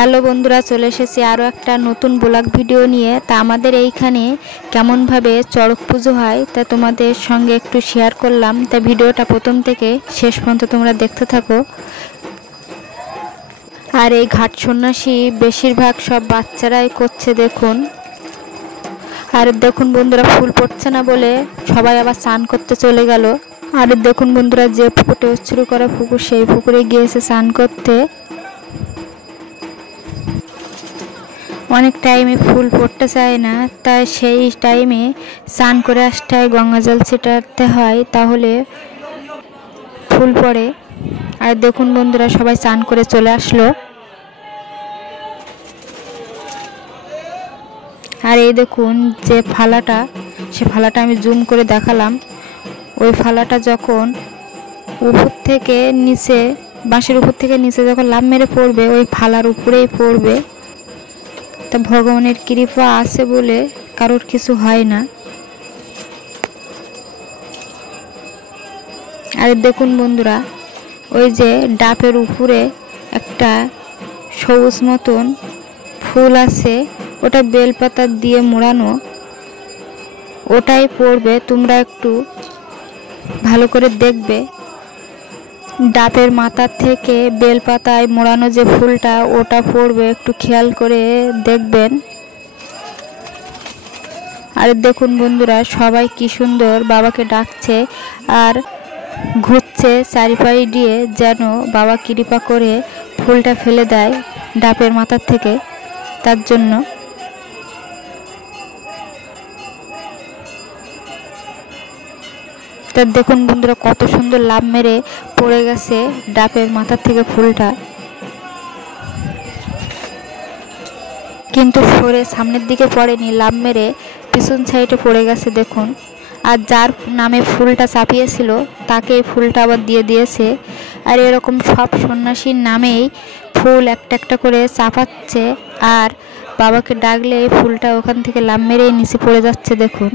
Hello বন্ধুরা, চলে এসেছি আরও একটা নতুন ব্লগ ভিডিও নিয়ে। তা আমাদের এইখানে কেমনভাবে চড়ক পুজো হয় তা তোমাদের সঙ্গে একটু শেয়ার করলাম। তা ভিডিওটা প্রথম থেকে শেষ পর্যন্ত তোমরা দেখতে থাকো। আর এই ঘাট সন্ন্যাসী বেশিরভাগ সব বাচ্চারাই করছে দেখুন। আর দেখুন বন্ধুরা, ফুল পড়ছে না বলে সবাই আবার স্নান করতে চলে গেল। আর দেখুন বন্ধুরা, যে পুকুরটা উৎসর্গ করা পুকুর সেই পুকুরে গিয়েছে স্নান করতে। অনেক টাইমে ফুল পড়তে চায় না, তাই সেই টাইমে স্নান করে আসতে হয়, গঙ্গা জল ছিটাতে হয়, তাহলে ফুল পড়ে। আর দেখুন বন্ধুরা, সবাই স্নান করে চলে আসলো। আর এই দেখুন যে ফালাটা, সে ফালাটা আমি জুম করে দেখালাম। ওই ফালাটা যখন উপর থেকে নিচে, বাঁশের উপর থেকে নিচে যখন লাফ মেরে পড়বে, ওই ফালার উপরেই পড়বে। তা ভগবানের কৃপা আছে বলে কারোর কিছু হয় না। আর দেখুন বন্ধুরা, ওই যে ডাবের উপরে একটা সবুজ মতন ফুল আছে, ওটা বেলপাতা দিয়ে মোড়ানো, ওটাই পড়বে। তোমরা একটু ভালো করে দেখবে। ডাবের মাথার থেকে বেলপাতায় মোড়ানো যে ফুলটা, ওটা পড়বে, একটু খেয়াল করে দেখবেন। আর দেখুন বন্ধুরা, সবাই কি সুন্দর বাবাকে ডাকছে আর ঘুরছে চারিপাশে দিয়ে, যেন বাবা কৃপা করে ফুলটা ফেলে দেয় ডাবের মাথার থেকে, তার জন্য। তা দেখুন বন্ধুরা, কত সুন্দর লাফ মেরে পড়ে গেছে ডাবের মাথার থেকে ফুলটা, কিন্তু সরে সামনের দিকে পড়েনি, লাফ মেরে পিছন সাইডে পড়ে গেছে দেখুন। আর যার নামে ফুলটা চাপিয়েছিল তাকে এই ফুলটা আবার দিয়ে দিয়েছে। আর এরকম সব সন্ন্যাসীর নামেই ফুল একটা একটা করে চাপাচ্ছে, আর বাবাকে ডাকলে এই ফুলটা ওখান থেকে লাফ মেরেই নিচে পড়ে যাচ্ছে দেখুন।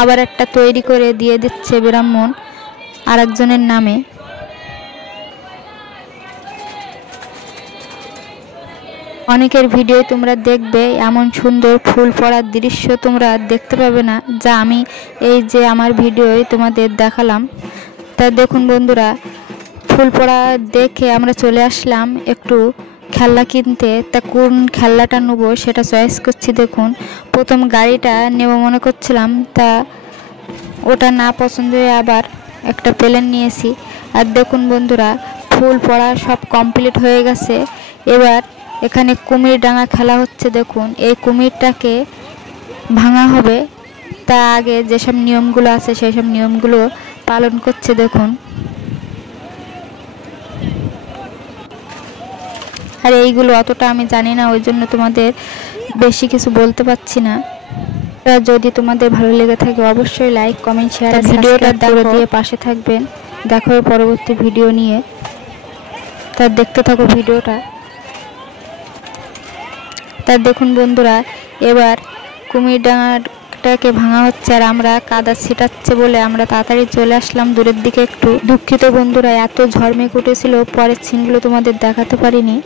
আবার একটা তৈরি করে দিয়ে দিচ্ছে ব্রাহ্মণ আর একজনের নামে। অনেকের ভিডিও তোমরা দেখবে, এমন সুন্দর ফুল পড়ার দৃশ্য তোমরা দেখতে পাবে না, যা আমি এই যে আমার ভিডিওয় তোমাদের দেখালাম। তা দেখুন বন্ধুরা, ফুল পড়া দেখে আমরা চলে আসলাম একটু খেলনা কিনতে। তা কোন খেলনাটা নেবো সেটা চয়েস করছি দেখুন। প্রথম গাড়িটা নেব মনে করছিলাম, তা ওটা না পছন্দ হয়ে আবার একটা প্লেন নিয়েছি। আর দেখুন বন্ধুরা, ফুল পড়া সব কমপ্লিট হয়ে গেছে। এবার এখানে কুমির ডাঙা খেলা হচ্ছে দেখুন। এই কুমিরটাকে ভাঙা হবে, তা আগে যেসব নিয়মগুলো আছে সেই সব নিয়মগুলো পালন করছে দেখুন। আর এইগুলো অতটা আমি জানি না, ওই জন্য তোমাদের বেশি কিছু বলতে পারছি না। যদি তোমাদের ভালো লেগে থাকে অবশ্যই লাইক, কমেন্ট, শেয়ার, ভিডিওটা করে দিয়ে পাশে থাকবেন। দেখা হবে পরবর্তী ভিডিও নিয়ে। তা দেখতে থাকো ভিডিওটা। তা দেখুন বন্ধুরা, এবার কুমির ডাঙাটাকে ভাঙা হচ্ছে, আর আমরা কাদা ছিটাচ্ছে বলে আমরা তাড়াতাড়ি চলে আসলাম দূরের দিকে একটু। দুঃখিত বন্ধুরা, এত ঝড় মেঘ উঠেছিল, পরের সিনগুলো তোমাদের দেখাতে পারিনি।